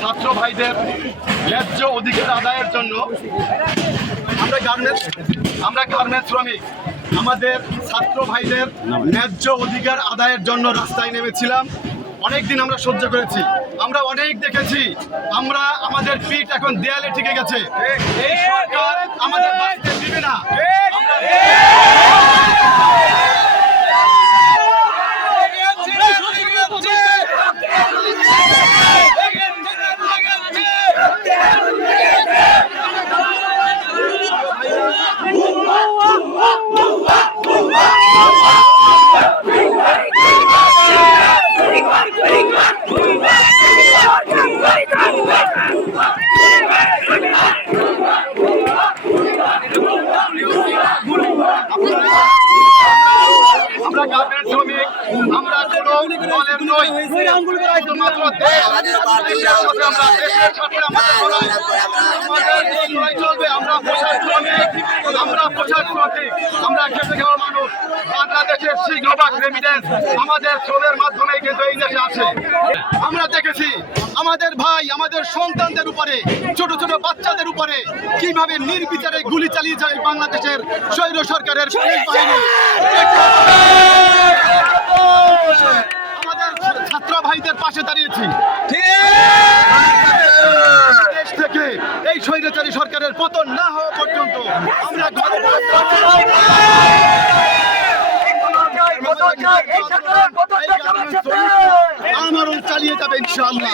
ছাত্র ভাইদের ন্যায্য অধিকার আদায়ের জন্য আমরা গার্মেন্টস শ্রমিক আমাদের ছাত্র ভাইদের ন্যায্য অধিকার আদায়ের জন্য রাস্তায় নেমেছিলাম। অনেকদিন আমরা সহ্য করেছি, আমরা অনেক দেখেছি, আমাদের পিঠ এখন দেয়ালে ঠেকে গেছে। এই সরকার আমাদের বাঁচতে দিবে না। আমরা গার্মেন্টস শ্রমিক, আমরা কোনো দলের নই, শুধুমাত্র দেশের সাথে দেশের সাথে আমাদের লড়াই চলবে। আমরা পোশাক শ্রমিক, আমরা খেটে খাওয়া মানুষ। বাংলাদেশের সিংহভাগ রেমিটেন্স আমাদের শ্রমের মাধ্যমে কিন্তু এই দেশে আছে। আমরা দেখেছি আমাদের ভাই, আমাদের সন্তানদের উপরে, ছোট ছোট বাচ্চাদের উপরে কিভাবে নির্বিচারে গুলি চালিয়ে যায় বাংলাদেশের স্বৈর সরকারের পুলিশ বাহিনী। আমাদের ছাত্র ভাইদের পাশে দাঁড়িয়েছি। দেশ থেকে এই স্বৈরাচারী সরকারের পতন না হওয়া পর্যন্ত আমরা আন্দোলন চালিয়ে যাবে ইনশাআল্লাহ।